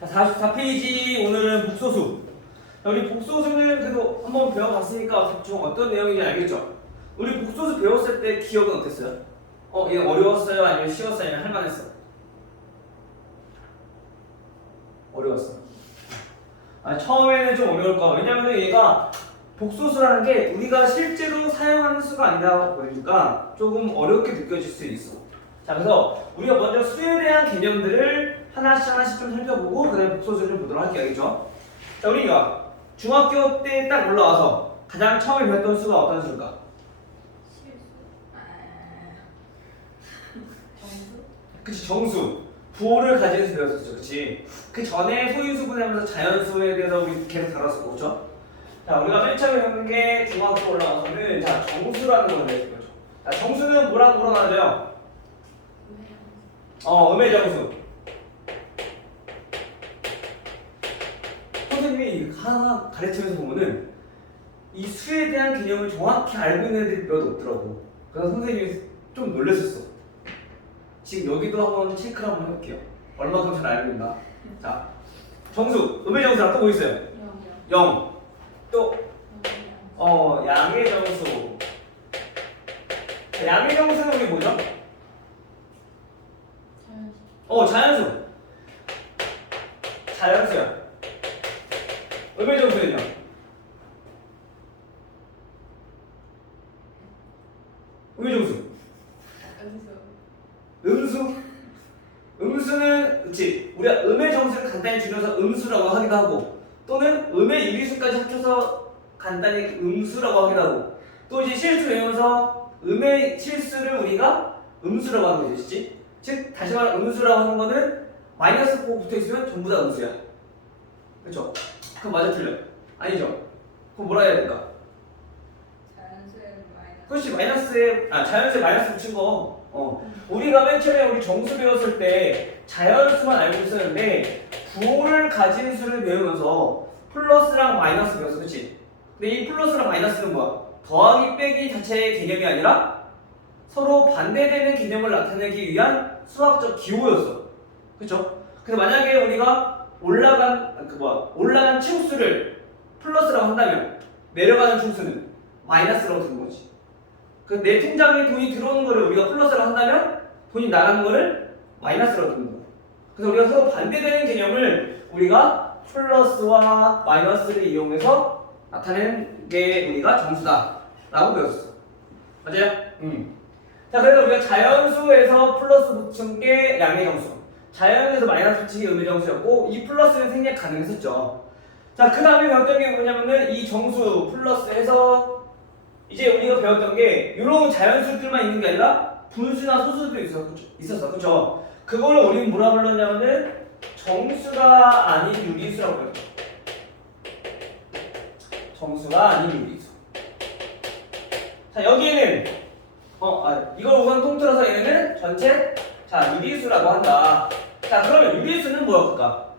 자, 44페이지 오늘은 복소수. 자, 우리 복소수는 그래도 한번 배워봤으니까 좀 어떤 내용인지 알겠죠? 우리 복소수 배웠을 때 기억은 어땠어요? 얘 어려웠어요? 아니면 쉬웠어요? 아니면 할만했어? 어려웠어. 처음에는 좀 어려울 거야. 왜냐면 얘가 복소수라는 게 우리가 실제로 사용하는 수가 아니다 보니까 조금 어렵게 느껴질 수 있어. 자, 그래서 우리가 먼저 수에 대한 개념들을 하나씩 좀 살펴보고 그다음에 복소수를 보도록 할게요. 알겠죠? 자, 우리가 중학교 때 딱 올라와서 가장 처음에 배웠던 수가 어떤 수일까? 실수. 정수? 그치, 정수. 부호를 가진 수 배웠었죠. 그치? 그 전에 소인수 분해하면서 자연수에 대해서 우리 계속 다뤘었고, 그쵸? 자, 우리가 맨 처음에 배운 게 중학교 올라와서는 자, 정수라는 걸 배웠죠. 자, 정수는 뭐라고 불어나죠? 음의 정수. 선생님이 하나 가르치면서 보면은 이 수에 대한 개념을 정확히 알고 있는 애들이 몇 없더라고. 그래서 선생님이 좀 놀랐었어. 지금 여기도 한번 체크를 한번 해볼게요. 얼마큼 잘 알고 있나? 자, 정수, 음의 정수랑 또 뭐 있어요? 0. 또 양의 정수. 자, 양의 정수는 우리 뭐죠? 자연수. 자연수야. 음의 정수는요? 음의 정수. 음수. 음수는 그치, 우리가 음의 정수를 간단히 줄여서 음수라고 하기도 하고 또는 음의 유리수까지 합쳐서 간단히 음수라고 하기도 하고 또 이제 실수 외우면서 음의 실수를 우리가 음수라고 하는 것이지. 즉 다시 말해 음수라고 하는 거는 마이너스 꼭 붙어있으면 전부 다 음수야. 그쵸? 그럼 맞아 틀려? 아니죠? 그럼 뭐라 해야 될까? 그렇지, 자연수에 마이너스 붙인 거. 우리가 맨 처음에 우리 정수 배웠을 때 자연수만 알고 있었는데 부호를 가진 수를 배우면서 플러스랑 마이너스 배웠어, 그렇지? 근데 이 플러스랑 마이너스는 뭐야? 더하기 빼기 자체의 개념이 아니라 서로 반대되는 개념을 나타내기 위한 수학적 기호였어, 그렇죠? 그래서 만약에 우리가 올라간 층수를 플러스라고 한다면 내려가는 층수는 마이너스라고 되는 거지. 그 내 통장에 돈이 들어오는 거를 우리가 플러스라고 한다면 돈이 나가는 거를 마이너스라고 듣는 거야. 그래서 우리가 서로 반대되는 개념을 우리가 플러스와 마이너스를 이용해서 나타내는 게 우리가 정수다라고 배웠어. 맞아요? 자, 그래서 우리가 자연수에서 플러스 붙인 게 양의 정수, 자연수에서 마이너스 붙인 게 음의 정수였고 이 플러스는 생략 가능했었죠. 자, 그 다음에 배웠던 게 뭐냐면은 이 정수 플러스해서 이제 우리가 배웠던 게 이런 자연수들만 있는 게 아니라 분수나 소수도 있었어, 그쵸? 그거를 우리는 뭐라 불렀냐면은 정수가 아닌 유리수라고 불렀죠. 정수가 아닌 유리수. 자, 여기에는 이걸 우선 통틀어서 얘네는 전체 유리수라고 한다. 자, 그러면 유리수는 뭐였을까?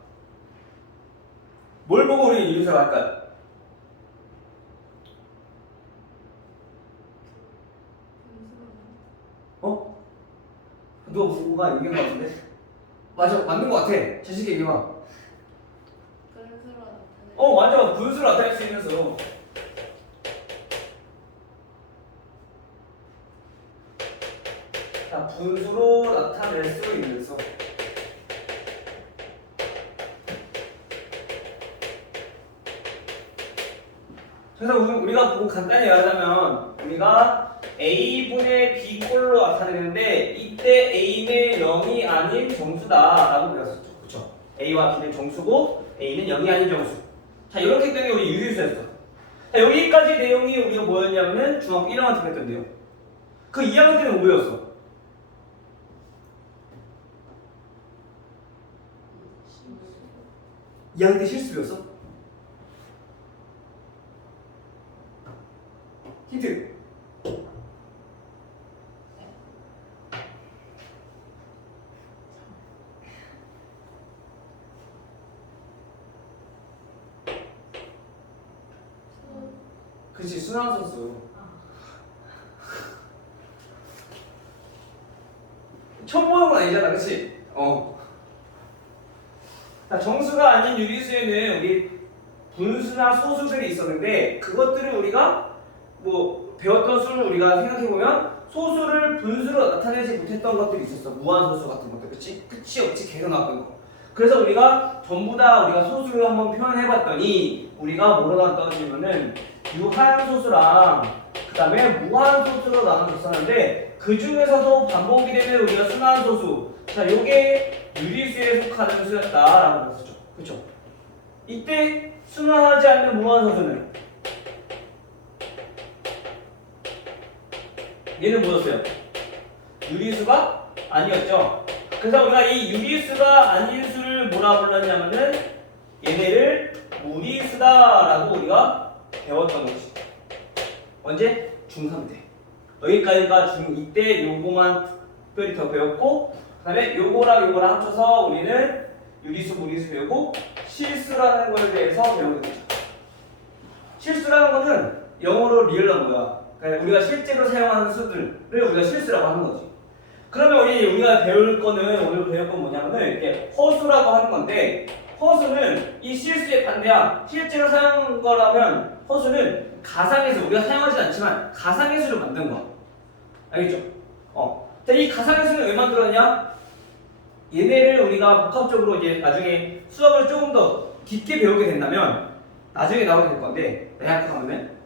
뭘 보고 우리 유리수라고 할까요? 누가 뭐가 얘기한 것 같은데? 맞아, 맞는 것 같아. 자식 얘기해봐. 맞아. 분수를 나타낼 수 있는 수. 자, 분수로 나타낼 수 있는 수. 그래서 우리가 보고 간단히 말하자면 우리가 A분의 B꼴로 나타내는데 이때 A는 0이 아닌 정수다라고 배웠었죠. 그렇죠? A와 B는 정수고 A는 0이 아닌 정수. 자, 이렇기 때문에 우리 유리수였어. 자, 여기까지 내용이 우리가 뭐였냐면은 중학교 1학년 때 했던데요. 그 2학년 때는 뭐 배웠어? 실수. 2학년 때 실수 배웠어? 힌트. 그렇지, 순환소수. 처음 보는 건 아니잖아, 그렇지? 자, 정수가 아닌 유리수에는 우리 분수나 소수들이 있었는데 그것들을 우리가 뭐 배웠던 수를 우리가 생각해보면 소수를 분수로 나타내지 못했던 것들이 있었어. 무한소수 같은 것들. 그치? 끝이 없이 계속 나왔던 거. 그래서 우리가 전부 다 우리가 소수를 한번 표현해봤더니 우리가 뭐로 나왔다면은 유한소수랑 그 다음에 무한소수로 나눠줬었는데 그 중에서도 반복이 되면 우리가 순환소수. 자, 요게 유리수에 속하는 수였다라고 했었죠. 그쵸? 이때 순환하지 않는 무한소수는 얘는 뭐였어요? 유리수가 아니었죠. 그래서 우리가 이 유리수가 아닌 수를 뭐라 불렀냐면은 얘네를 무리수다라고 우리가 배웠던 거지. 언제? 중3 때. 여기까지가 중2 때 요거만 특별히 더 배웠고 그 다음에 요거랑 요거랑 합쳐서 우리는 유리수, 무리수 배우고 실수라는 거에 대해서 배우게 되죠. 실수라는 거는 영어로 리얼한 거야. 그러니까 우리가 실제로 사용하는 수들을 우리가 실수라고 하는 거지. 그러면 우리가 배울 거는 오늘 배울 건 뭐냐면은 이게 허수라고 하는 건데 허수는 이 실수의 반대야. 실제로 사용한 거라면 허수는 가상의 수, 우리가 사용하지 않지만 가상의 수를 만든 거야. 알겠죠? 자, 이 가상의 수는 왜 만들었냐? 얘네를 우리가 복합적으로 이제 나중에 수학을 조금 더 깊게 배우게 된다면 나중에 나오게 될 건데 대학하면은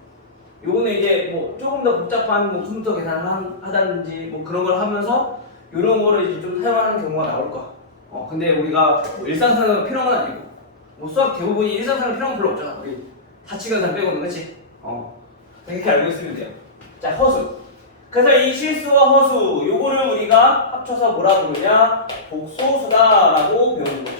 요거는 이제 뭐 조금 더 복잡한 뭐 컴퓨터 계산을 하다든지 뭐 그런 걸 하면서 이런 거를 이제 좀 사용하는 경우가 나올 거야. 근데 우리가 뭐 일상생활에 필요한 건 아니고 뭐 수학 대부분이 일상생활에 필요한 건 별로 없잖아. 우리 다치근산 빼고는 그렇지? 이렇게 알고 있으면 돼요. 자, 허수. 그래서 이 실수와 허수 요거를 우리가 합쳐서 뭐라 부르냐? 복소수다라고 배우는 거죠.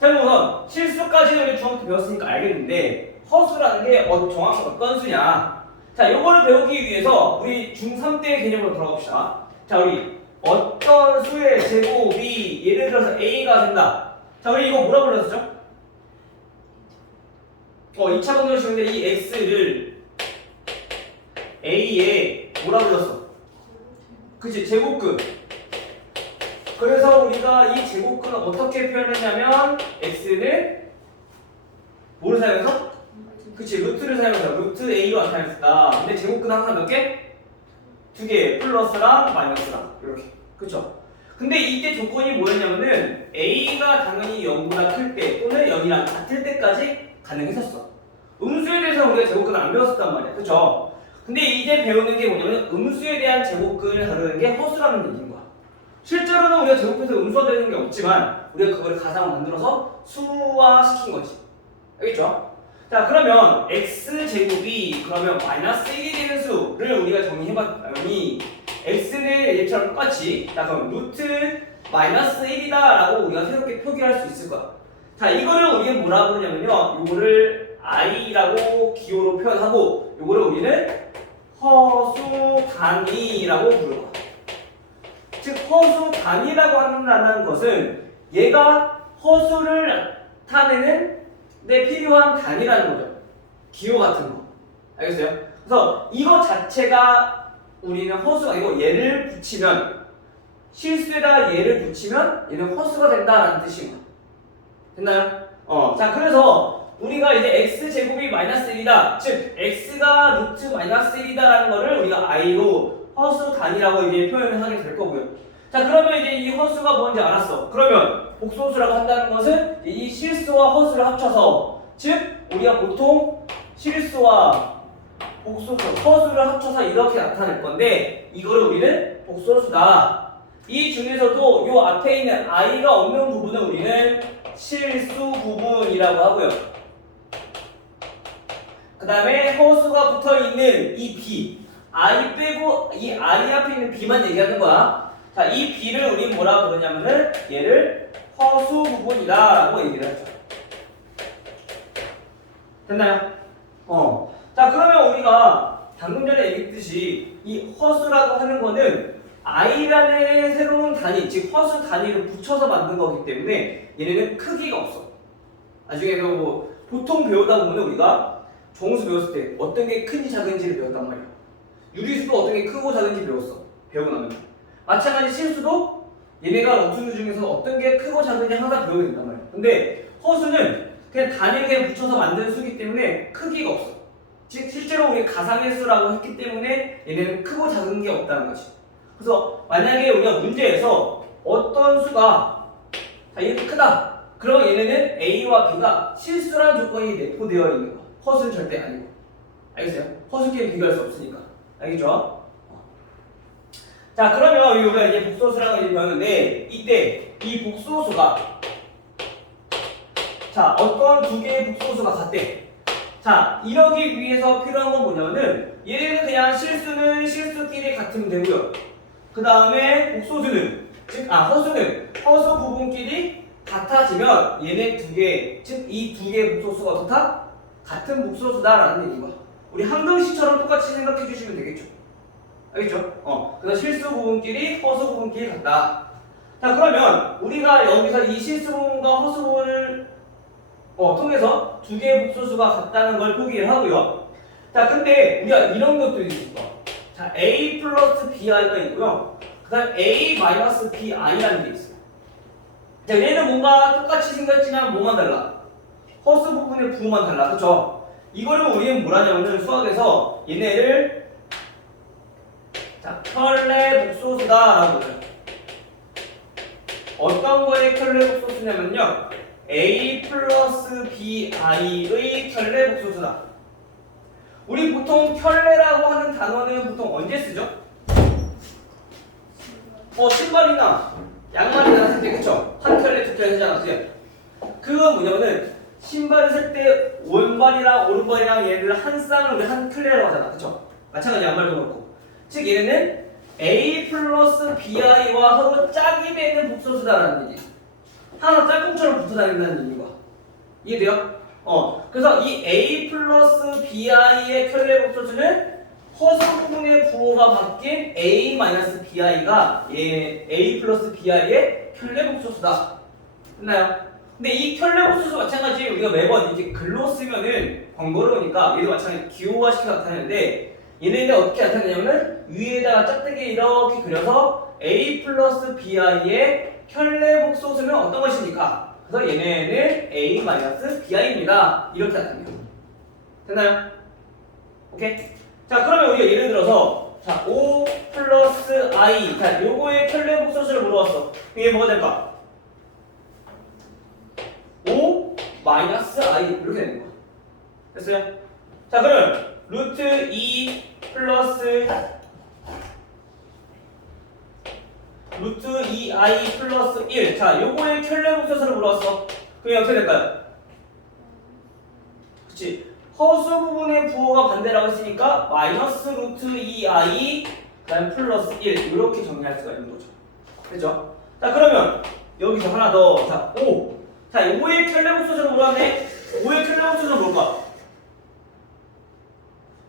자, 우선 실수까지는 우리 중학교 때 배웠으니까 알겠는데 허수라는 게 정확히 어떤 수냐? 자, 요거를 배우기 위해서 우리 중3 때 개념으로 돌아봅시다. 자, 우리 어떤 수의 제곱이 예를 들어서 a가 된다. 자, 우리 이거 뭐라 불렀었죠? 2차 방정식인데 이 x를 a에 뭐라 불렀어? 그치, 제곱근. 그래서 우리가 이 제곱근을 어떻게 표현했냐면 x는 뭐를 사용해서? 그치, 루트를 사용해서 루트 a로 나타냈다. 근데 제곱근 항상 몇 개? 2개, 플러스랑 마이너스랑 이렇게. 그쵸? 근데 이때 조건이 뭐였냐면은 a가 당연히 0보다 클 때 또는 0이랑 같을 때까지 가능했었어. 음수에 대해서 우리가 제곱근을 안 배웠었단 말이야. 그쵸? 근데 이제 배우는 게 뭐냐면 음수에 대한 제곱근을 다루는 게 허수라는 얘기인 거야. 실제로는 우리가 제곱해서 음수화 되는 게 없지만 우리가 그걸 가상으로 만들어서 수화시킨 거지. 알겠죠? 자, 그러면 x제곱이 그러면 마이너스 1이 되는 수를 우리가 정리해봤더니 x는 얘처럼 똑같이 자, 그럼 루트 마이너스 1이다 라고 우리가 새롭게 표기할 수 있을 거야. 자, 이거를 우리는 뭐라 부르냐면요, 이거를 i라고 기호로 표현하고 이거를 우리는 허수 단위라고 부르는 거야. 즉 허수 단위라고 한다는 것은 얘가 허수를 나타내는 데 필요한 단위라는 거죠. 기호 같은 거. 알겠어요? 그래서 이거 자체가 우리는 허수가 아니고 얘를 붙이면 실수에다 얘를 붙이면 얘는 허수가 된다라는 뜻인 거야. 됐나요? 자, 그래서 우리가 이제 x제곱이 마이너스 1이다. 즉 x가 루트 마이너스 1이다라는 거를 우리가 i로 허수 단위라고 이제 표현을 하게 될 거고요. 자, 그러면 이제 이 허수가 뭔지 알았어. 그러면 복소수라고 한다는 것은 이 실수와 허수를 합쳐서, 즉 우리가 보통 실수와 복소수, 허수를 합쳐서 이렇게 나타낼 건데 이거를 우리는 복소수다. 이 중에서도 요 앞에 있는 i가 없는 부분은 우리는 실수 부분이라고 하고요. 그 다음에 허수가 붙어있는 이 b, i 빼고 이 i 앞에 있는 b만 얘기하는 거야. 자, 이 b를 우리 뭐라 부르냐면은 얘를 허수 부분이다 라고 얘기를 하죠. 됐나요? 자, 그러면 우리가 방금 전에 얘기했듯이 이 허수라고 하는 거는 i라는 새로운 단위, 즉 허수 단위를 붙여서 만든 거기 때문에 얘네는 크기가 없어. 나중에 뭐 보통 배우다 보면 우리가 정수 배웠을 때 어떤 게 큰지 작은지를 배웠단 말이야. 유리수도 어떤 게 크고 작은지 배웠어. 배우고 나면. 마찬가지 실수도 얘네가 루트 중에서 어떤 게 크고 작은지 항상 배워야 된단 말이야. 근데 허수는 그냥 단위에 붙여서 만든 수기 때문에 크기가 없어. 즉 실제로 우리 가상의 수라고 했기 때문에 얘네는 크고 작은 게 없다는 거지. 그래서 만약에 우리가 문제에서 어떤 수가 자 이렇게 크다. 그럼 얘네는 A와 B가 실수라는 조건이 내포되어 있는 거야. 허수는 절대 아니고. 알겠어요? 허수끼리 비교할 수 없으니까. 알겠죠? 자 그러면 우리가 이제 복소수라는 걸 배웠는데 이때 이 복소수가 자 어떤 두 개의 복소수가 같대. 자 이러기 위해서 필요한 건 뭐냐면은 얘네는 그냥 실수는 실수끼리 같으면 되고요. 그 다음에 복소수는 즉 허수는 허수 부분끼리 같아지면 얘네 두 개, 즉 이 두 개의 복소수가 어떻다? 같은 복소수다라는 얘기가. 우리 한글씨처럼 똑같이 생각해 주시면 되겠죠. 알겠죠? 그래서 실수 부분끼리 허수 부분끼리 같다. 자 그러면 우리가 여기서 이 실수 부분과 허수 부분을 통해서 두 개의 복소수가 같다는 걸 표기를 하고요. 자 근데 우리가 이런 것도 있을 거야. 자 a 플러스 bi가 있고요. 그 다음 a 마이너스 bi라는 게 있어요. 자 얘는 뭔가 똑같이 생겼지만 뭐만 달라? 허수 부분의 부호만 달라. 그쵸? 이거를 우리는 뭐라 하냐면은 수학에서 얘네를 자 켤레 복소수다라고 해요. 어떤 거의 켤레 복소수냐면요 a 플러스 bi의 켤레 복소수다. 우리 보통 켤레라고 하는 단어는 보통 언제 쓰죠? 신발이나 양말이나 살 때 그쵸? 한 켤레 두 켤레 하잖아. 그건 뭐냐면은 신발을 살 때 왼발이랑 오른발이랑 얘를 한 쌍을 우리 한 켤레라고 하잖아. 그쵸? 마찬가지 양말도 그렇고. 즉 얘는 a 플러스 bi와 서로 짝이 되는 복소수다라는 얘기. 하나 짝꿍처럼 붙어 다닌다는 얘기가. 이해돼요? 그래서 이 a 플러스 bi의 켤레 복소수는 허수 부분의 부호가 바뀐 a 마이너스 bi가 a 플러스 bi의 켤레 복소수다. 됐나요? 근데 이 켤레 복소수 마찬가지 우리가 매번 이제 글로 쓰면은 번거로우니까 얘도 마찬가지 기호화시켜 나타내는데 얘네들 어떻게 나타내냐면은 위에다가 짝대기 이렇게 그려서 a 플러스 bi의 켤레 복소수는 어떤 것입니까? 그래서 얘네는 a 마이너스 bi입니다. 이렇게 나타내요. 됐나요? 오케이? 자 그러면 우리가 예를 들어서 자 5 플러스 i 자 요거의 켤레 복소수를 물어봤어. 이게 뭐가 될까? 5 마이너스 i 이렇게 되는 거야. 됐어요? 자 그러면 루트 2 플러스 루트 2i 플러스 1 자 요거의 켤레 복소수를 물어봤어. 그럼 어떻게 될까요? 그치 허수 부분의 부호가 반대라고 했으니까 마이너스 루트 2i 그 다음 플러스 1 이렇게 정리할 수가 있는 거죠. 그죠? 자 그러면 여기서 하나 더 자 5 자 5의 켤레 복소수를 물어봤네. 5의 켤레 복소수는 뭘까?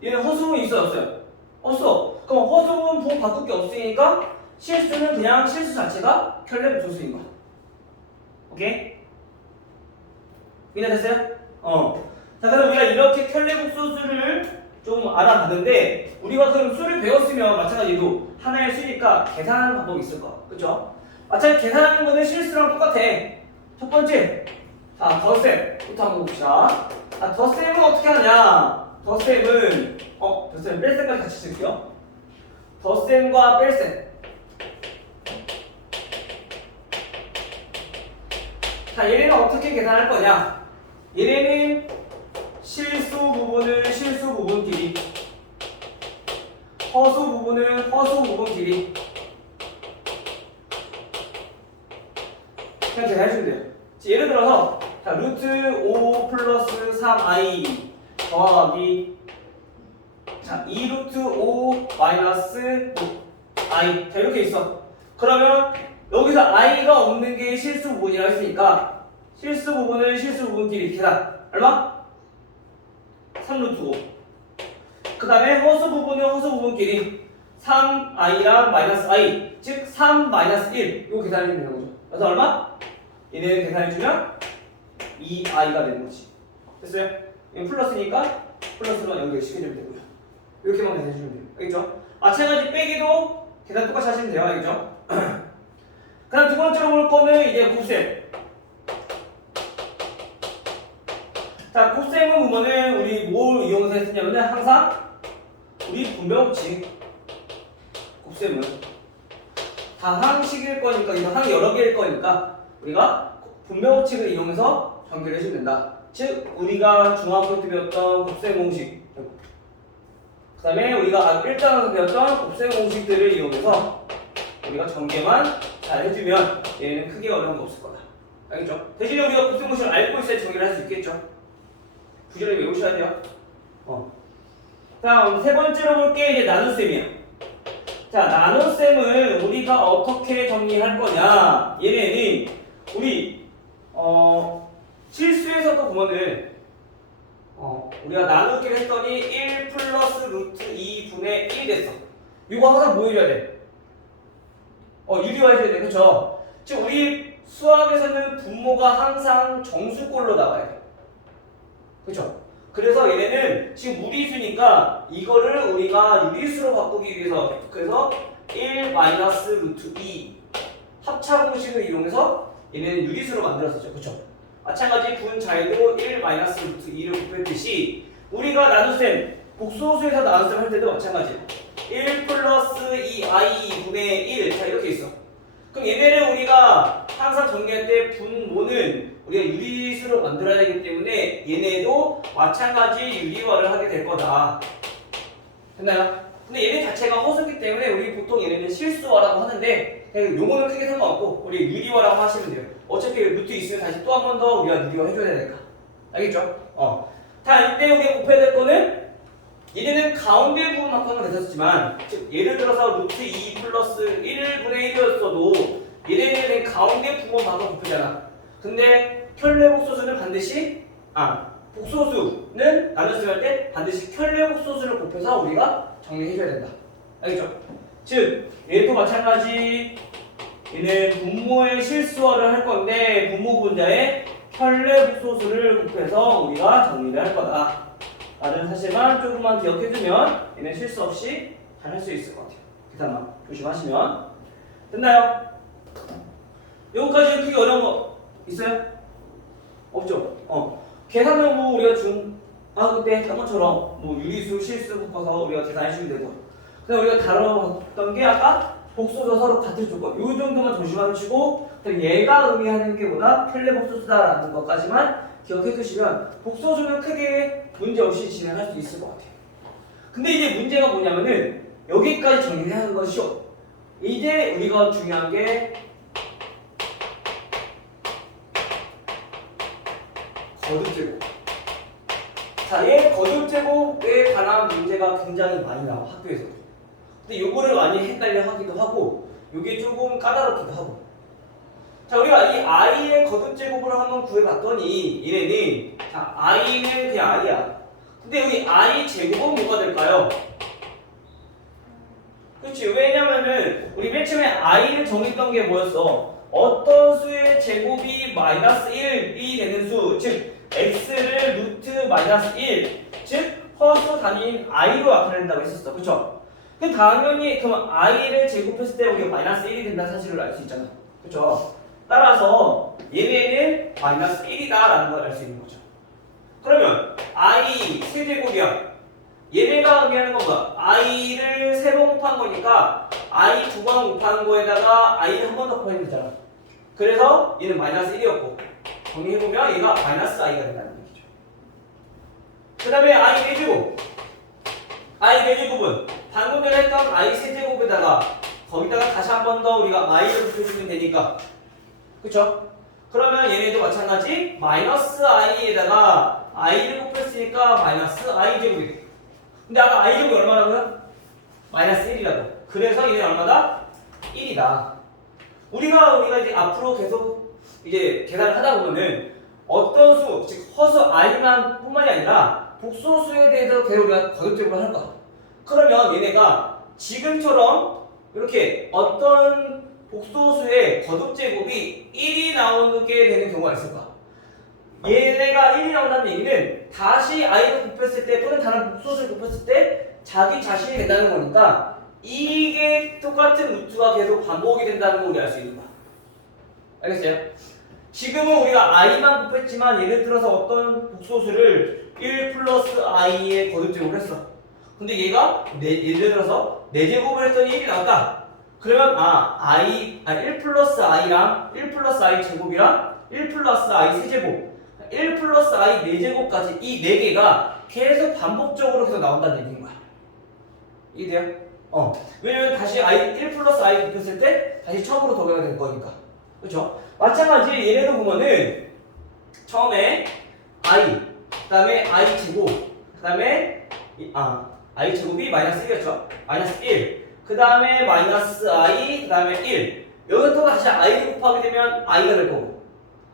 얘는 허수 부분이 있어요 없어요? 없어. 그럼 허수 부분 부호 바꿀 게 없으니까 실수는 그냥 실수 자체가 켤레 복소수인 거야. 오케이? 이해됐어요? 자 그럼 우리가 이렇게 켤레 복소수를 좀 알아봤는데 우리가 그럼 수를 배웠으면 마찬가지로 하나의 수니까 계산하는 방법이 있을 거야. 그쵸? 마찬가지 계산하는 거는 실수랑 똑같아. 첫 번째 자 덧셈부터 한번 봅시다. 덧셈은 어떻게 하냐? 덧셈은 덧셈 뺄셈까지 같이 쓸게요. 덧셈과 뺄셈 자 얘네는 어떻게 계산할 거냐? 얘네는 실수 부분을 실수 부분끼리 허수 부분을 허수 부분끼리 그냥 계산해주면 돼요. 예를 들어서 자 루트 5 플러스 3i 더하기 자 2루트 5 마이너스 i 자 이렇게 있어. 그러면 여기서 i가 없는 게 실수 부분이라고 했으니까 실수 부분을 실수 부분끼리 계산 얼마? 3루트 5 그 다음에 허수 부분은 허수 부분끼리 3i랑 마이너스 i 즉 3 마이너스 1 이거 계산해주면 되는 거죠. 그래서 얼마? 얘네는 계산해주면 2i가 되는 거지. 됐어요? 이건 플러스니까 플러스로 연결시켜주면 되고요. 이렇게만 계산해주면 돼요. 알겠죠? 마찬가지 빼기도 계산 똑같이 하시면 돼요. 알겠죠? 그다음 두 번째로 볼 거는 이제 곱셈. 자, 곱셈은 보면은 우리 뭘 이용해서 했냐면은 항상 우리 분배법칙. 곱셈은 다항식일 거니까 이거 항 여러 개일 거니까 우리가 분배법칙을 이용해서 전개를 해주면 된다. 즉 우리가 중학교 때 배웠던 곱셈 공식, 그 다음에 우리가 1단에서 배웠던 곱셈 공식들을 이용해서 우리가 전개만 잘 해주면 얘는 크게 어려운 거 없을 거다. 알겠죠? 대신에 우리가 곱셈 공식을 알고 있어야 전개를 할 수 있겠죠? 부지런히 외우셔야 돼요. 다음 세 번째로 볼 게 이제 나눗셈이야. 자, 나눗셈을 우리가 어떻게 정리할 거냐? 얘네는 우리 실수에서도 보면은 우리가 나누기를 했더니 1 플러스 루트 2분의 1 됐어. 이거 항상 뭐 해줘야 돼? 유리화해줘야 돼. 그쵸? 즉 우리 수학에서는 분모가 항상 정수꼴로 나와야 돼. 그쵸? 그래서 얘네는 지금 무리수니까 이거를 우리가 유리수로 바꾸기 위해서 그래서 1 마이너스 루트 2 합차 공식을 이용해서 얘네는 유리수로 만들었었죠. 그쵸? 마찬가지 분자에도 1 마이너스 루트 2를 곱했듯이 우리가 나눗셈 복소수에서 나눗셈 할 때도 마찬가지야. 1 플러스 2i 분의 1. 자, 이렇게 있어. 그럼 얘네를 우리가 항상 정리할 때 분모는 우리가 유리수로 만들어야 되기 때문에 얘네도 마찬가지 유리화를 하게 될 거다. 됐나요? 근데 얘네 자체가 허수기 때문에 우리 보통 얘네는 실수화라고 하는데 요거는 크게 상관없고 우리 유리화라고 하시면 돼요. 어차피 루트 있으면 다시 또 한 번 더 우리가 유리화 해줘야 되니까. 알겠죠? 다 이때 우리가 곱해야 될 거는 얘네는 가운데 부분 바꾸는 됐었지만 즉 예를 들어서 루트 2 플러스 1분의 1이었어도 얘네는 가운데 부분 바꿔 곱하잖아. 근데 켤레복소수는 반드시 복소수는 나눗셈 할 때 반드시 켤레복소수를 곱해서 우리가 정리해줘야 된다. 알겠죠? 즉 얘도 마찬가지 얘는 분모의 실수화를 할 건데 분모 분자에 켤레복소수를 곱해서 우리가 정리를 할 거다. 라는 사실만 조금만 기억해두면 얘는 실수 없이 잘 할 수 있을 것 같아요. 계산만 조심하시면 됐나요? 여기까지 크게 어려운 거 있어요? 없죠? 계산은 뭐 우리가 중학교 때 했던 것처럼 뭐 유리수, 실수 바꿔서 우리가 계산해주면 되고 그다음 우리가 다뤄봤던 게 아까 복소수 서로 같은 조건 요 정도만 조심하시고 얘가 의미하는 게 뭐다? 켤레복소수다라는 것까지만 기억해 두시면 복소수는 크게 문제 없이 진행할 수 있을 것 같아요. 근데 이제 문제가 뭐냐면은 여기까지 정리하는 것이요. 이제 우리가 중요한 게 거듭제곱. 자, 얘 거듭제곱에 관한 문제가 굉장히 많이 나와 학교에서. 근데 요거를 많이 헷갈려 하기도 하고 요게 조금 까다롭기도 하고. 자, 우리가 이 i의 거듭제곱을 한번 구해봤더니 얘네는 자, i는 그냥 i야. 근데 여기 i 제곱은 뭐가 될까요? 그렇지. 왜냐면은 우리 맨 처음에 i를 정했던 게 뭐였어? 어떤 수의 제곱이 마이너스 1이 되는 수, 즉 x를 루트 마이너스 1, 즉 허수 단위인 i로 나타낸다고 했었어. 그쵸? 그럼 당연히 그럼 i를 제곱했을 때 우리가 마이너스 1이 된다는 사실을 알 수 있잖아. 그쵸? 따라서 얘네는 마이너스 1이다 라는 걸 알 수 있는 거죠. 그러면 i 세제곱이야. 얘네가 의미하는 건 뭐야? i를 3번 곱한 거니까 i 2번 곱한 거에다가 i를 한 번 더 곱하면 되잖아. 그래서 얘는 마이너스 1이었고 정리해보면 얘가 마이너스 i가 된다는 얘기죠. 그 다음에 i 4제곱. i 4제곱은 방금 전에 했던 i 세제곱에다가 거기다가 다시 한 번 더 우리가 i를 곱해주면 되니까 그쵸? 그러면 얘네도 마찬가지 마이너스 i에다가 i를 곱했으니까 마이너스 i 제곱이 돼. 근데 아까 i 제곱이 얼마라고요? 마이너스 1이라고. 그래서 얘는 얼마다? 1이다. 우리가 이제 앞으로 계속 이제 계산을 하다 보면은 어떤 수, 즉 허수 i만 뿐만이 아니라 복소수에 대해서 계속 우리가 거듭제곱을 할 거야. 그러면 얘네가 지금처럼 이렇게 어떤 복소수의 거듭제곱이 1이 나오게 되는 경우가 있을까? 얘네가 1이 나온다는 얘기는 다시 i를 곱했을 때 또는 다른 복소수를 곱했을 때 자기 자신이 된다는 거니까 이게 똑같은 루트가 계속 반복이 된다는 걸 우리 알 수 있는 거야. 알겠어요? 지금은 우리가 i만 곱했지만 예를 들어서 어떤 복소수를 1 플러스 i에 거듭제곱을 했어. 근데 얘가 예를 들어서 4제곱을 했더니 1이 나왔다. 그러면 1 플러스 i랑 1 플러스 i 제곱이랑 1 플러스 i 세제곱 1 플러스 i 4제곱까지 이 4개가 계속 반복적으로 계속 나온다는 얘기인 거야. 이해돼요? 왜냐면 다시 i 1 플러스 i 곱했을 때 다시 처음으로 더해야 될 거니까. 그렇죠? 마찬가지 얘네도 보면은 처음에 i 그 다음에 i 제곱 그 다음에 i 제곱이 마이너스 1이었죠. 마이너스 1 그 다음에 마이너스 i 그 다음에 1 여기 또 다시 i를 곱하게 되면 i가 될 거고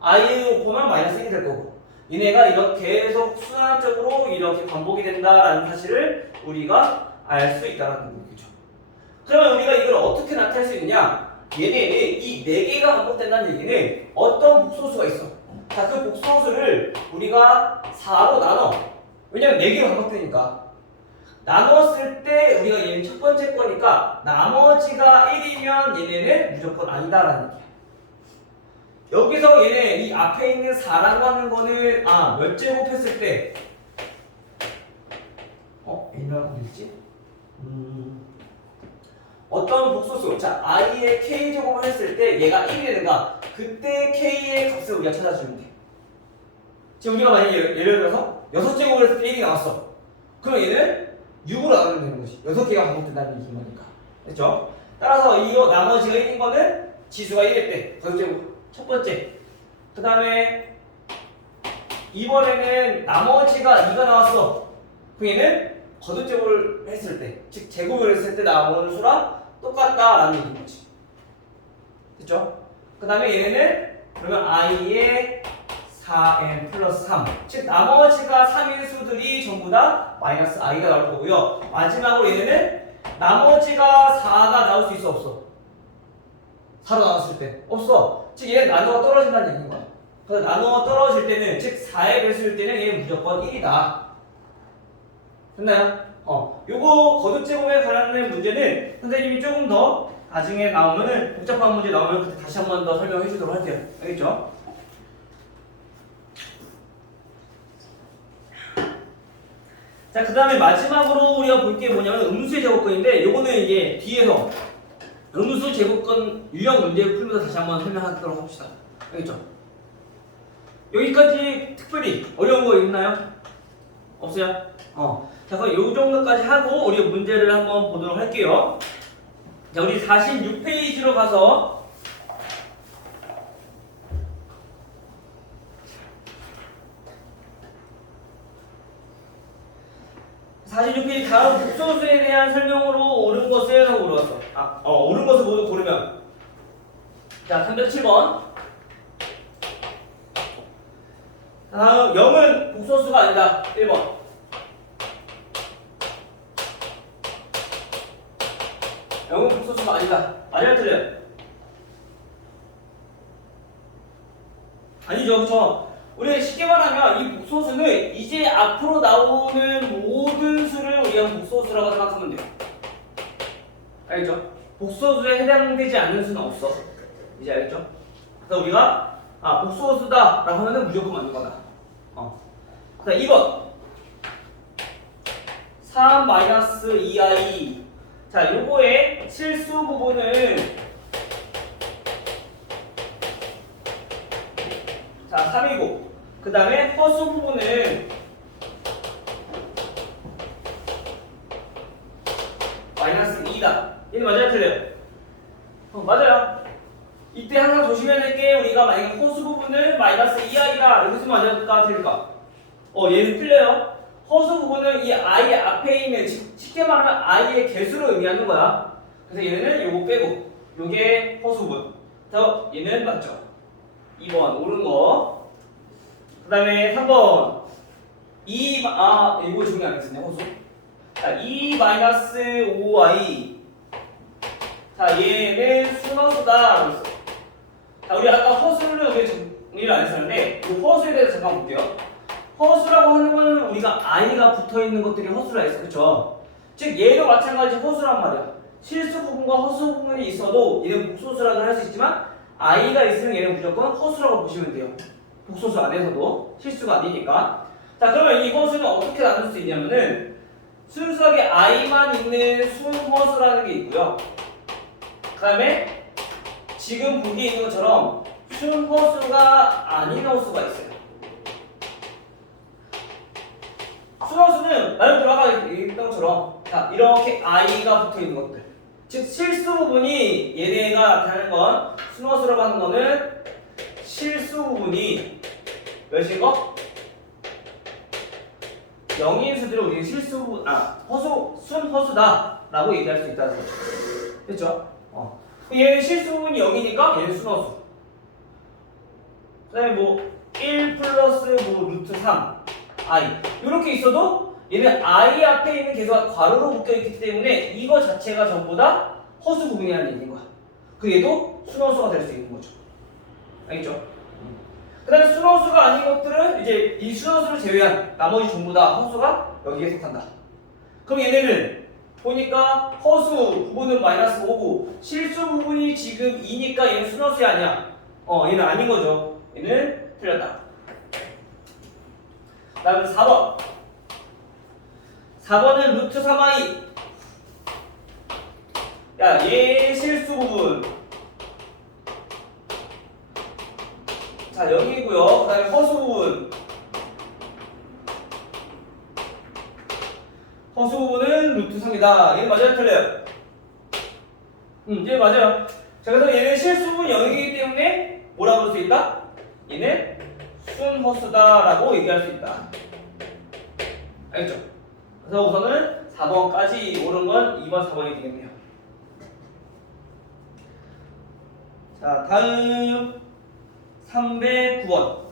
i를 곱하면 마이너스 1이 될 거고 얘네가 이렇게 계속 순환적으로 이렇게 반복이 된다라는 사실을 우리가 알 수 있다는 거죠. 그러면 우리가 이걸 어떻게 나타낼 수 있느냐? 얘네는 이 4개가 반복된다는 얘기는 어떤 복소수가 있어. 자, 그 복소수를 우리가 4로 나눠. 왜냐면 4개가 반복되니까. 나눴을 때 우리가 얘는 첫 번째 거니까 나머지가 1이면 얘네는 무조건 아니다라는 얘기야. 여기서 얘네 이 앞에 있는 4라고 하는 거는 몇 제곱 했을 때 A랑 어디있지? 어떤 복소수, 자 i의 k제곱을 했을 때 얘가 1이 되는가 그때 k의 값을 우리가 찾아주면 돼. 지금 우리가 만약에 예를 들어서 6제곱을 했을 때 1이 나왔어. 그럼 얘는 6으로 나누면 되는 거지. 6개가 반복된다는 얘기인 거니까. 됐죠? 따라서 이거 나머지가 1인 거는 지수가 1일 때 거듭제곱 첫 번째. 그 다음에 이번에는 나머지가 2가 나왔어. 그 얘는 거듭제곱을 했을 때, 즉 제곱을 했을 때 나오는 수랑 똑같다라는 얘기인 거지. 됐죠? 그 다음에 얘네는 그러면 i의 4n 플러스 3, 즉 나머지가 3인 수들이 전부 다 마이너스 i가 나올 거고요. 마지막으로 얘네는 나머지가 4가 나올 수 있어 없어? 4로 나눴을 때 없어. 즉 얘는 나누어가 떨어진다는 얘기인 거야. 그래서 나누어가 떨어질 때는 즉 4에 배수일 때는 얘는 무조건 1이다. 됐나요? 요거 거듭제곱에 관한 문제는 선생님이 조금 더 나중에 나오면은 복잡한 문제 나오면 그때 다시 한 번 더 설명해 주도록 할게요. 알겠죠? 자, 그 다음에 마지막으로 우리가 볼 게 뭐냐면 음수의 제곱권인데 요거는 이제 뒤에서 음수 제곱권 유형 문제를 풀면서 다시 한번 설명하도록 합시다. 알겠죠? 여기까지 특별히 어려운 거 있나요? 없어요? 자, 그럼 요 정도까지 하고 우리 문제를 한번 보도록 할게요. 자, 우리 46페이지로 가서 46페이지 다음 복소수에 대한 설명으로 옳은 것을 하고 물어봤어. 옳은 것을 모두 고르면. 자, 307번. 다음 0은 복소수가 아니다. 1번. 영은 복소수가 아니다. 맞아요, 틀려요? 아니죠, 그쵸? 우리 쉽게 말하면 이 복소수는 이제 앞으로 나오는 모든 수를 우리가 복소수라고 생각하면 돼요. 알겠죠? 복소수에 해당되지 않는 수는 없어. 이제 알겠죠? 그래서 우리가 복소수다 라고 하면 무조건 맞는 거다. 자, 2번 3-2i. 자, 요거의 실수 부분은 자 3이고 그 다음에 허수 부분은 마이너스 2다. 얘는 맞아요, 틀려요? 맞아요. 이때 항상 조심해야 될 게 우리가 만약에 허수 부분은 마이너스 2i다 이렇게 쓰면 맞을까 틀릴까? 얘는 틀려요. 허수 부분은 이 i 앞에 있는 쉽게 말하면 i의 개수를 의미하는 거야. 그래서 얘는 요거 빼고 요게 허수 부분. 그래서 얘는 맞죠. 2번 옳은 거. 그 다음에 3번 이거 중요한 게 안 했었네. 허수. 자, 2-5i. 자, 얘는 순허수다 라고 했어. 자, 우리 아까 허수를 왜 정리를 안 했었는데 이 허수에 대해서 잠깐 볼게요. 허수라고 하는 거는 우리가 i가 붙어있는 것들이 허수라 했어. 그쵸? 즉 얘도 마찬가지 허수란 말이야. 실수 부분과 허수 부분이 있어도 얘는 복소수라고 할 수 있지만 i가 있으면 얘는 무조건 허수라고 보시면 돼요. 복소수 안에서도 실수가 아니니까. 자, 그러면 이 허수는 어떻게 나눌 수 있냐면은 순수하게 i만 있는 순허수라는 게 있고요. 그 다음에 지금 보기에 있는 것처럼 순허수가 아닌 허수가 있어요. 순허수는 말 그대로 아까 얘기했던 것처럼 자, 이렇게 i가 붙어 있는 것들, 즉 실수 부분이 얘네가 나타내는 건 순허수라고 하는 거는 실수 부분이 몇인 거? 0인 수들을 우리는 실수 부분, 순허수다 라고 얘기할 수 있다는 거죠. 됐죠? 얘는 실수 부분이 0이니까 얘는 순허수. 그 다음에 뭐 1 플러스 뭐 루트 3 i 이렇게 있어도 얘는 i 앞에 있는 개수가 괄호로 묶여있기 때문에 이거 자체가 전부 다 허수 부분이라는 얘기인 거야. 그 얘도 순허수가 될 수 있는 거죠. 알겠죠? 그 다음에 순허수가 아닌 것들은 이제 이 순허수를 제외한 나머지 전부 다 허수가 여기에 속한다. 그럼 얘네는 보니까 허수 부분은 마이너스 5고 실수 부분이 지금 2니까 얘는 순허수이 아니야. 얘는 아닌 거죠. 얘는 틀렸다. 그 다음에 4번. 4번은 루트 3i. 야, 얘 실수 부분. 자, 0이고요. 그 다음에 허수 부분. 허수 부분은 루트 3이다. 얘는 맞아요? 틀려요? 얘 맞아요. 자, 그래서 얘는 실수 부분 0이기 때문에 뭐라고 볼 수 있다? 얘는 순허수다라고 얘기할 수 있다. 알겠죠? 그래서 우선은 4번까지 옳은 건 2번, 4번이 되겠네요. 자, 다음 309번.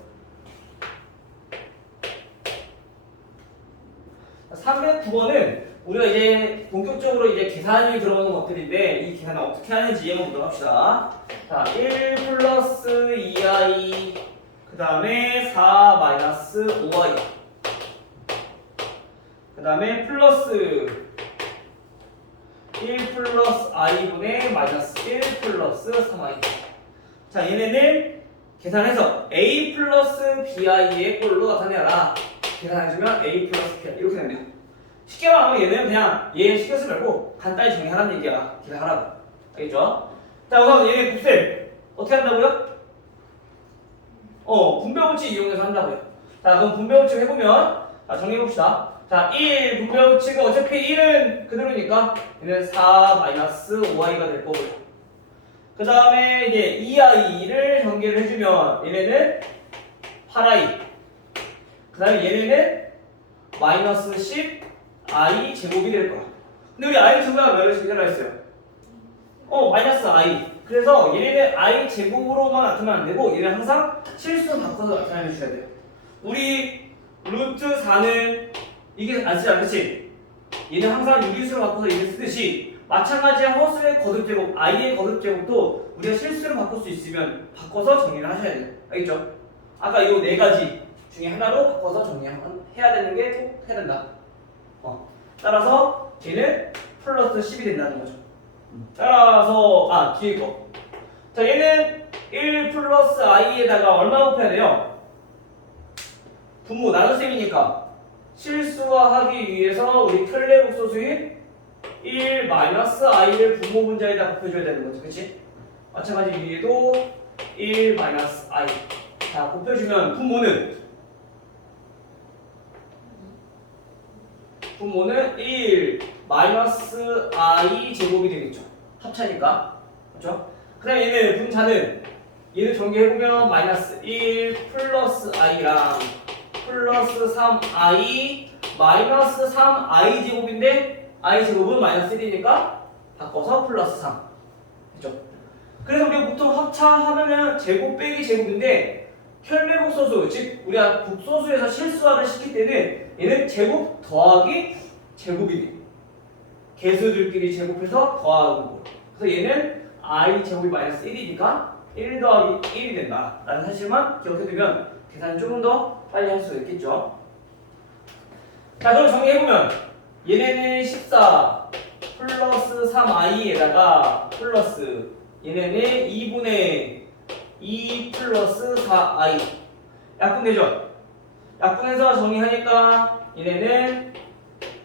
309번은 우리가 이제 본격적으로 이제 계산이 들어가는 것들인데 이 계산을 어떻게 하는지 한번 보도록 합시다. 자, 1 플러스 2i 그 다음에 4 마이너스 5i 그 다음에 플러스 1 플러스 i분의 마이너스 1 플러스 3i. 자, 얘네는 계산해서 a 플러스 bi의 꼴로 나타내라. 계산해주면 a 플러스 bi 이렇게 됩니다. 쉽게 말하면 얘는 그냥 얘 신경 쓰지 말고 간단히 정리하라는 얘기야. 계산하라고. 알겠죠? 자, 우선 얘네 곱셈 어떻게 한다고요? 분배법칙 이용해서 한다고요. 자, 그럼 분배법칙 해보면 자, 정리해봅시다. 자, 1 분배법칙은 어차피 1은 그대로니까 얘는 4 마이너스 5i가 될 거고요. 그 다음에 이제 2i를 전개를 해주면 얘네는 8i 그 다음에 얘네는 마이너스 10i 제곱이 될 거야. 근데 우리 i 제곱은 몇 개씩 했어요? 마이너스 i. 그래서 얘네는 i 제곱으로만 나타나면 안 되고 얘는 항상 실수 바꿔서 나타내 주셔야 돼요. 우리 루트 4는 이게 안 쓰지 않겠지? 얘는 항상 유리수로 바꿔서 얘를 쓰듯이 마찬가지로 허수의 거듭제곱, i의 거듭제곱도 우리가 실수로 바꿀 수 있으면 바꿔서 정리를 하셔야 돼요. 알겠죠? 아까 이 네 가지 중에 하나로 바꿔서 정리해야 되는 게 꼭 해야 된다. 따라서 얘는 플러스 10이 된다는 거죠. 따라서 뒤에 거. 자, 얘는 1 플러스 i에다가 얼마 곱해야 돼요? 분모 나눗셈이니까 실수화하기 위해서 우리 켤레복소수인 1 마이너스 i를 분모 분자에다 곱해줘야 되는 거지, 그치? 마찬가지 위에도 1 마이너스 i. 자, 곱해주면 분모는 1 마이너스 i 제곱이 되겠죠. 합차니까. 그렇죠? 그 다음에 얘는 분자는 얘를 전개해보면 마이너스 1 플러스 i랑 플러스 3i 마이너스 3i 제곱인데 i 제곱은 마이너스 1이니까 바꿔서 플러스 3. 그렇죠? 그래서 우리가 보통 합차하면은 제곱 빼기 제곱인데 혈매복소수, 즉 우리가 복소수에서 실수화를 시킬 때는 얘는 제곱 더하기 제곱이 돼. 개수들끼리 제곱해서 더하는 거. 그래서 얘는 i 제곱이 마이너스 1이니까 1 더하기 1이 된다 라는 사실만 기억해두면 계산을 조금 더 빨리 할 수 있겠죠. 자, 그럼 정리해보면 얘네는 14 플러스 3i에다가 플러스 얘네는 2분의 2 플러스 4i 약분되죠? 약분해서 정리하니까 얘네는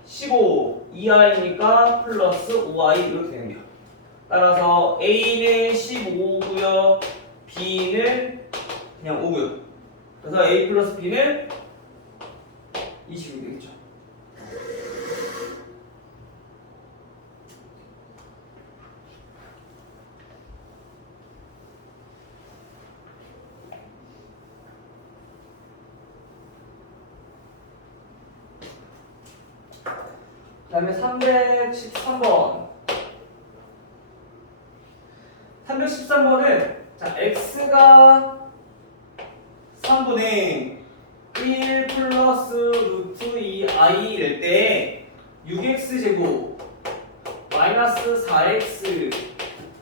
15 2i니까 플러스 5i 이렇게 되는 거예요. 따라서 a는 15고요 b는 그냥 5고요. 그래서 a 플러스 b는 20이 되겠죠. 그 다음에 313번 313번은 자 x가 3분의 1 플러스 루트 2i 될 때 6x 제곱 마이너스 4x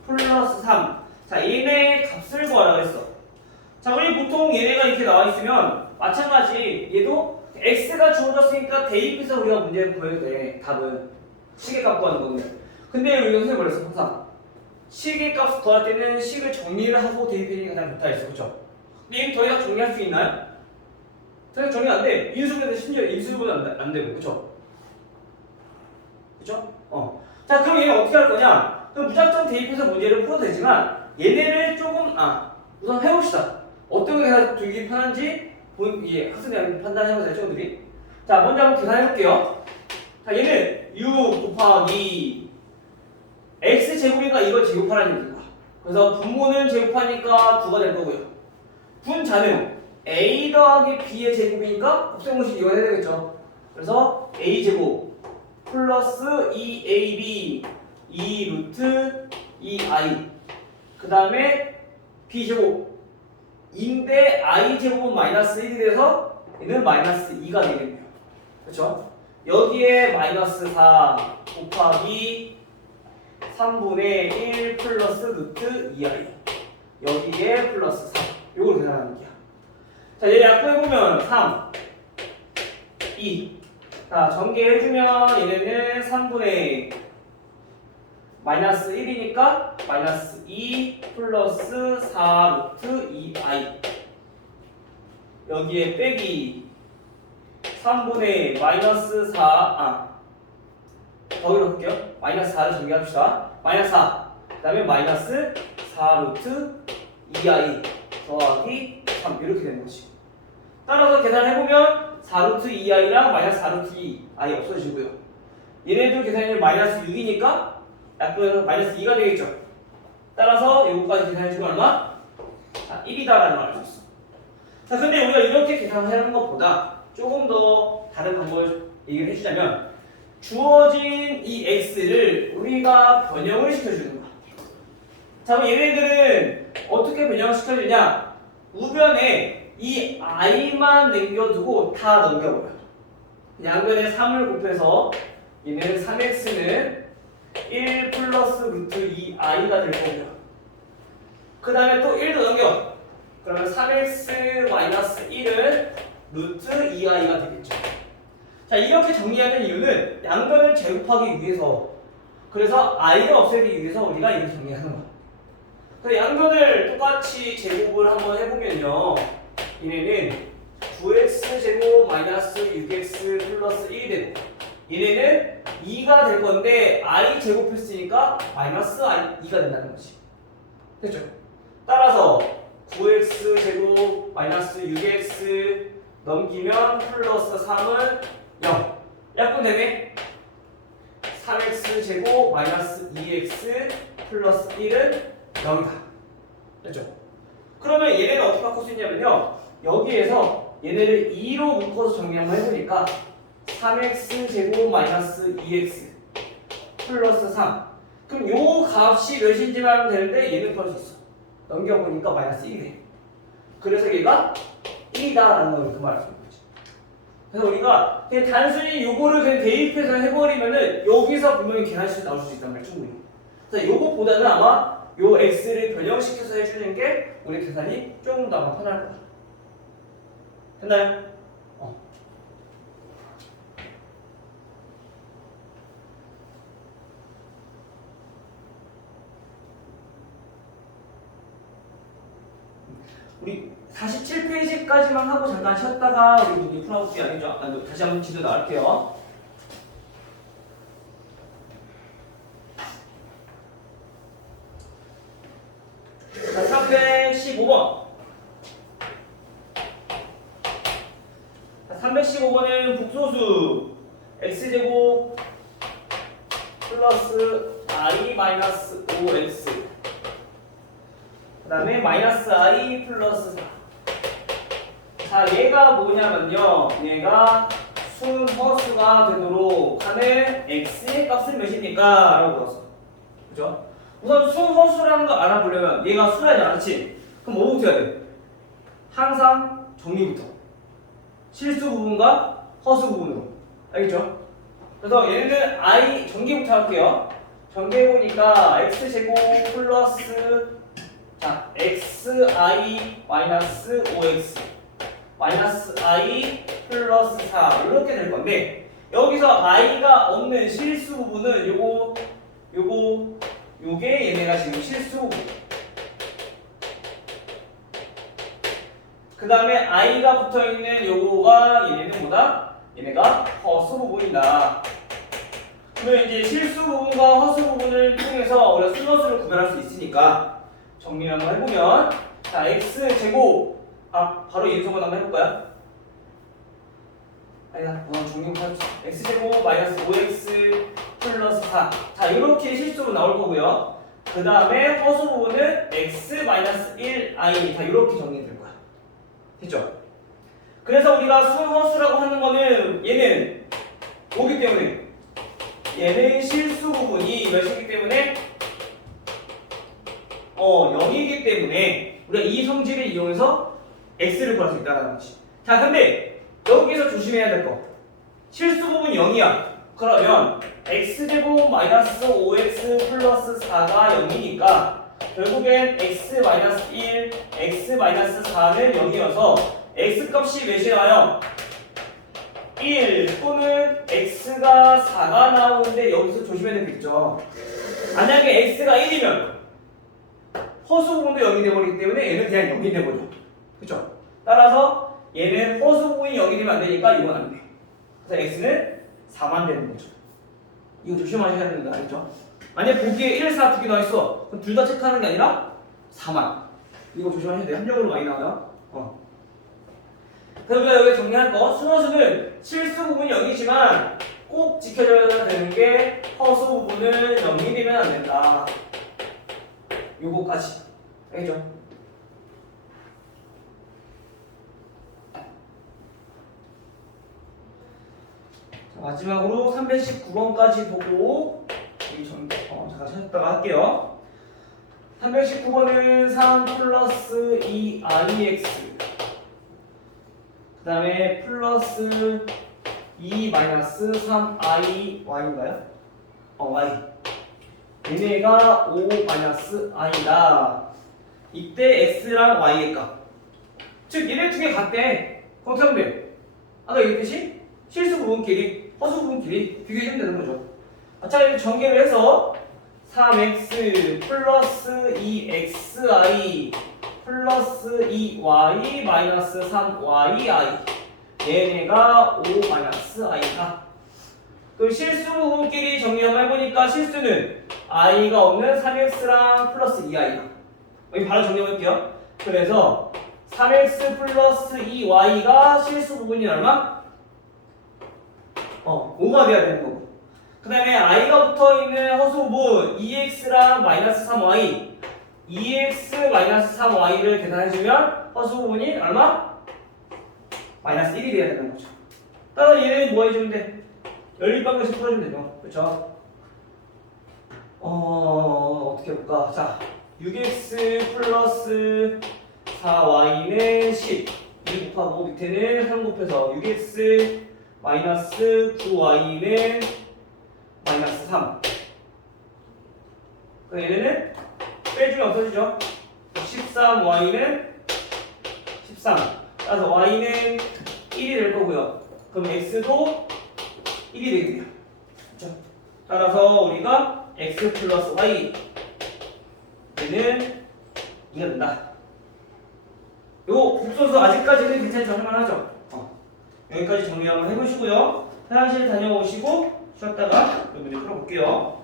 플러스 3 자 얘네 값을 구하라고 했어. 자 우리 보통 얘네가 이렇게 나와 있으면 마찬가지 얘도 x가 주어졌으니까 대입해서 우리가 문제를 구해도 돼. 답은 시계값 구하는 건데 근데 우리가 선생님 뭐랬어 항상 시계값 구할 때는 식을 정리를 하고 대입하는 게 가장 좋다 했어. 그쵸? 근데 이거 더 이상 정리할 수 있나요? 더 이상 정리 안 돼. 인수분해도 심지어 인수분해도 안 되고 그쵸? 그쵸? 자 그럼 얘는 어떻게 할 거냐? 그럼 무작정 대입해서 문제를 풀어도 되지만 얘네를 조금 우선 해봅시다. 어떤 게 가장 들기 편한지 이게 학생들이 판단해보세요. 친구들이. 자 먼저 한번 계산해볼게요. 자 얘는 6 곱하기 x제곱이니까 이걸 제곱하라는 얘기다. 그래서 분모는 제곱하니까 9가 될 거고요. 분자는 a 더하기 b의 제곱이니까 곱셈공식 이거 해야 되겠죠. 그래서 a제곱 플러스 2ab 2 루트 2i 그 다음에 b제곱 인데 i제곱은 마이너스 1이 돼서 얘는 마이너스 2가 되겠네요. 그렇죠? 여기에 마이너스 4 곱하기 3분의 1 플러스 루트 2i 여기에 플러스 3 요걸 계산하는 거야. 자 얘 약분해보면 3 2 자 전개해주면 얘네는 3분의 마이너스 1이니까 마이너스 2 플러스 4 루트 2i 여기에 빼기 3분의 마이너스 4 더기로 볼게요. 마이너스 4를 정리합시다. 마이너스 4 그 다음에 마이너스 4 루트 2i 더하기 3 이렇게 되는 거지. 따라서 계산해보면 4 루트 2i랑 마이너스 4 루트 2i 없어지고요. 얘네들 계산이 마이너스 6이니까 약분해서 마이너스 2가 되겠죠. 따라서 요거까지 계산해주면 얼마? 1이다라는 걸 알 수 있어. 자 근데 우리가 이렇게 계산하는 것보다 조금 더 다른 방법을 얘기를 해주자면 주어진 이 x를 우리가 변형을 시켜주는 거야. 자 그럼 얘네들은 어떻게 변형시켜주냐? 우변에 이 i만 남겨두고 다 넘겨버려. 양변에 3을 곱해서 얘는 3x는 1 플러스 루트 2i가 될 거고요. 그 다음에 또 1도 넘겨. 그러면 3x 마이너스 1은 루트 2i가 되겠죠. 자 이렇게 정리하는 이유는 양변을 제곱하기 위해서 그래서 i를 없애기 위해서 우리가 이렇게 정리하는 거야. 그래서 양변을 똑같이 제곱을 한번 해보면요. 얘네는 9x 제곱 마이너스 6x 플러스 1이 되고 얘네는 2가 될 건데 i 제곱했으니까 마이너스 2가 된다는 거지. 됐죠? 따라서 9x 제곱 마이너스 6x 넘기면 플러스 3은 0 약분되네. 3x 제곱 마이너스 2x 플러스 1은 0이다. 됐죠? 그러면 얘네는 어떻게 바꿀 수 있냐면요. 여기에서 얘네를 2로 묶어서 정리 한번 해보니까 3x 제곱 마이너스 2x 플러스 3 그럼 요 값이 몇인지만 하면 되는데 얘는 풀 수 있어. 넘겨보니까 마이너스 1이 돼. 그래서 얘가 1이다라는 걸 이렇게 말할 수 있는 거지. 그래서 우리가 그냥 단순히 요거를 그냥 대입해서 해버리면은 여기서 분명히 계산식이 나올 수 있단 말이야 충분히. 그래서 요거보다는 아마 요 x를 변형시켜서 해주는 게 우리 계산이 조금 더 아마 편할 거야. 됐나요? 300까지만 하고 잠깐 쉬었다가 우리 문제 풀어볼게요. 아니죠? 다시 한번 지도 나갈게요. 자, 315번. 315번은 북소수 x제곱 플러스 i 마이너스 5x 그 다음에 마이너스 i 플러스 4. 자, 얘가 뭐냐면요, 얘가 순허수가 되도록 하는 x의 값은 몇입니까? 라고 물었어. 그죠? 우선 순허수라는 거 알아보려면 얘가 수라지 않지? 그럼 뭐부터 해야 돼? 항상 정리부터 실수 부분과 허수 부분으로. 알겠죠? 그래서 얘는 i 전개부터 할게요. 전개해보니까 x제곱 플러스 자 xi 마이너스 5x 마이너스 i 플러스 4 이렇게 될 건데, 여기서 i가 없는 실수 부분은 요게 얘네가 지금 실수 부분. 그 다음에 i가 붙어있는 요거가 얘네는 뭐다? 얘네가 허수 부분이다. 그러면 이제 실수 부분과 허수 부분을 통해서 우리가 순서수를 구별할 수 있으니까 정리 한번 해보면, 자 x제곱 바로 인수분 한번 해볼까요? 아니다, 정리부터 합시다. x제곱 마이너스 5x 플러스 4. 자, 이렇게 실수로 나올 거고요. 그 다음에 허수 부분은 x 마이너스 1i. 자, 이렇게 정리될 거야. 됐죠? 그래서 우리가 순허수라고 하는 거는 얘는 뭐기 때문에, 얘는 실수 부분이 몇이기 때문에 0이기 때문에 우리가 이 성질을 이용해서 x를 구할 수 있다는 거지. 자, 근데 여기서 조심해야 될 거, 실수 부분 0이야. 그러면 x제곱 마이너스 5x 플러스 4가 0이니까 결국엔 x 마이너스 1, x 마이너스 4는 0이어서 x 값이 몇이 나와요? 1 또는 x가 4가 나오는데, 여기서 조심해야 될 게 있죠. 만약에 x가 1이면 허수 부분도 0이 되어버리기 때문에 얘는 그냥 0이 되어버려. 그쵸? 따라서 얘는 허수 부분이 0이 되면 안 되니까 이건 안 돼. 그래서 x는 4만 되는 거죠. 이거 조심하셔야 되는 거 알죠? 만약 보기에 1, 4 두 개 나와있어. 그럼 둘 다 체크하는 게 아니라 4만. 이거 조심하셔야 돼요. 합력으로 많이 나와요. 그래서 우리가 여기 정리할 거, 순허수는 실수 부분이 0이지만 꼭 지켜줘야 되는 게 허수 부분은 0이 되면 안 된다. 요거까지. 알겠죠? 자, 마지막으로 319번까지 보고 잠깐 찾았다가 할게요. 319번은 3 플러스 2ix 그 다음에 플러스 2 마이너스 3i y인가요? y. 얘네가 5 마이너스 i다. 이때 x랑 y의 값, 즉 얘네 두 개 같대. 그렇게 하면 돼. 아까 얘기했듯이 실수 부분끼리 허수 부분끼리 비교해주면 되는 거죠. 자, 이제 전개를 해서 3x 플러스 2xi 플러스 2y 마이너스 3yi 얘네가 5 마이너스 i다. 그 실수 부분끼리 정리 한번 해보니까 실수는 i가 없는 3x랑 플러스 2i다. 여기 바로 정리 해볼게요. 그래서 3x 플러스 2y가 실수 부분이 얼마? 5가 돼야 되는 거고, 그 다음에 i가 붙어있는 허수 부분 2x랑 마이너스 3y 2x 마이너스 3y를 계산해주면 허수 부분이 얼마? 마이너스 1이 돼야 되는 거죠. 따라서 얘는 뭐 해주면 돼? 연립방정식 풀어주면 되죠. 그쵸? 어떻게 해볼까? 자, 6x 플러스 4y는 10 2 곱하고 밑에는 3 곱해서 6x 마이너스 9y는 마이너스 3. 그럼 얘네는 빼주면 없어지죠? 13y는 13. 따라서 y는 1이 될 거고요. 그럼 x도 1이 되겠네요. 그렇죠? 따라서 우리가 x 플러스 y 얘는 2가 된다. 요 국소수 아직까지는 괜찮죠? 할만하죠? 여기까지 정리 한번 해보시고요. 화장실 다녀오시고 쉬었다가 이 문제 풀어볼게요.